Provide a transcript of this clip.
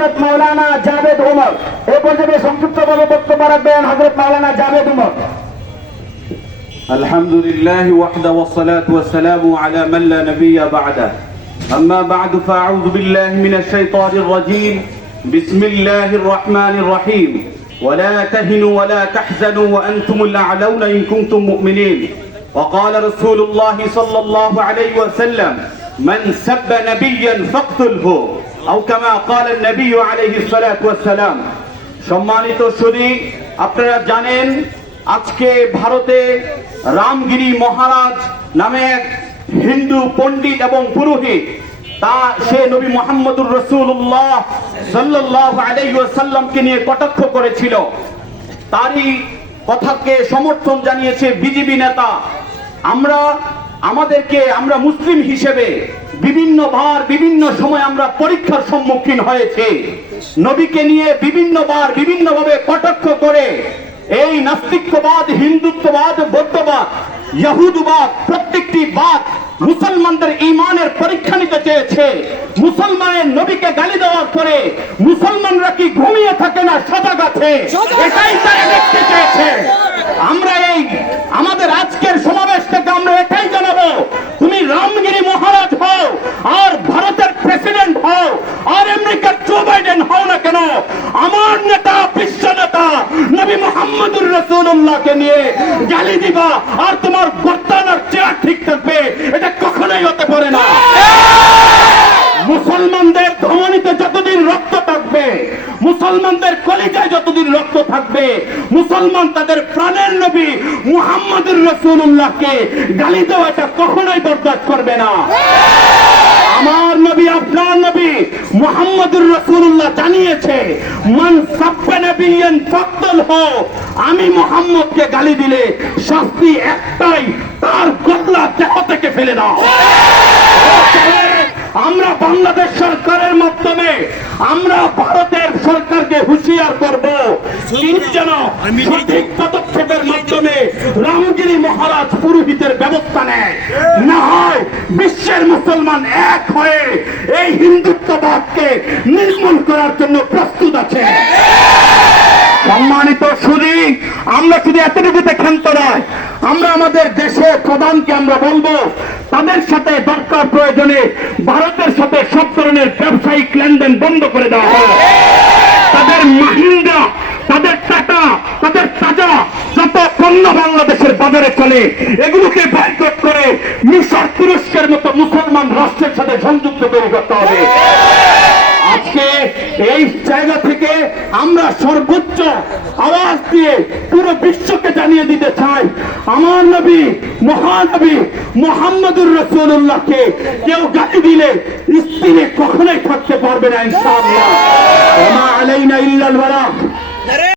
মাওলানা জাভেদ উমর এ পর্যায়ে সংক্ষিপ্তভাবে বক্তব্য রাখবেন হজরত মাওলানা জাভেদ উমর الحمد لله وحده والصلاة والسلام على من لا نبي بعده أما بعد فأعوذ بالله من الشيطان الرجيم بسم الله الرحمن الرحيم ولا تهنوا ولا تحزنوا وأنتم الأعلون إن كنتم مؤمنين وقال رسول الله صلى الله عليه وسلم من سب نبيا فاقتله সম্মানিত শরী আপনারা জানেন আজকে ভারতে রামগিরি মহারাজ নামে হিন্দু পণ্ডিত এবং পুরোহিত, তা সে নবী মোহাম্মদুর রসুল্লাহ সাল্লাহ আলাইসাল্লামকে নিয়ে কটাক্ষ করেছিল। তারই কথাকে সমর্থন জানিয়েছে বিজেপি নেতা। আমরা আমাদেরকে আমরা মুসলিম হিসেবে বিভিন্ন বার বিভিন্ন সময় আমরা পরীক্ষার সম্মুখীন হয়েছে। নবীকে নিয়ে বিভিন্ন বার বিভিন্ন ভাবে কটাক্ষ করে এই নাস্তিকবাদ হিন্দুত্ববাদ বৌদ্ধবাদ ইহুদবাদ প্রত্যেকটি বাদ মুসলমানদের ইমানের পরীক্ষা নিতে চেয়েছে। মুসলমানের নবীকে গালি দেওয়ার পরে মুসলমানরা কি ঘুমিয়ে থাকে না সজাগ আছে? এটাই তারা দেখতে চেয়েছে। আমরা এই আমাদের আজকের রসুল্লাহকে নিয়ে গালি দিবা, আর তোমার বর্তমানের চেয়ার ঠিক থাকবে, এটা কখনোই হতে পারে না। মুসলমানদের ধমনীতে যতদিন রক্ত থাকবে, মুসলমানদের কলিজায় যতদিন রক্ত থাকবে, মুসলমান তাদের প্রাণের নবী মুহাম্মদুর রসুল্লাহকে গালি দেওয়াটা কখনোই বরদাস্ত করবে না। আমার নবী আপনার নবী মুহাম্মদুর রসুল্লাহ জানিয়েছে মান সাব্বে নবিয়ান ফাকতুল হো। আমি মুহাম্মদকে গালি দিলে শাস্তি একটাই তার গতলা দেহ থেকে ফেলে দাও। আমরা বাংলাদেশ সরকারের মাধ্যমে আমরা ভারতের সরকারকে হুঁশিয়ার করব। তিন যেন সঠিক পদক্ষেপের মাধ্যমে রামগিরি মহারাজ পুরোহিতের ব্যবস্থা নেয়। না হয় বিশ্বের মুসলমান এক হয়ে এই হিন্দুত্ববাদকে নির্মূল করার জন্য প্রস্তুত আছে। সম্মানিত সুদী আমরা শুধু এতটুকুতে ক্ষান্ত নয় আমরা আমাদের দেশের প্রধানকে আমরা বলব তাদের সাথে দরকার প্রয়োজনে ভারতের সাথে সব ধরনের ব্যবসায়িক লেনদেন বন্ধ করে দেওয়া হয় তাদের মাহিন্দ্রা চলে। এগুলোকে বাইকট করে মিশর তুরস্কের মতো মুসলমান রাষ্ট্রের সাথে সংযুক্ত তৈরি করতে হবে। আজকে এই জায়গা থেকে আমরা সর্বোচ্চ আওয়াজ দিয়ে পুরো বিশ্বকে জানিয়ে দিতে চাই। আমার নবী, মহানবী মোহাম্মদুর রসুল্লাহকে কেউ গালি দিলে স্ত্রী কখনোই থাকতে পারবে না, ইনশাআল্লাহ।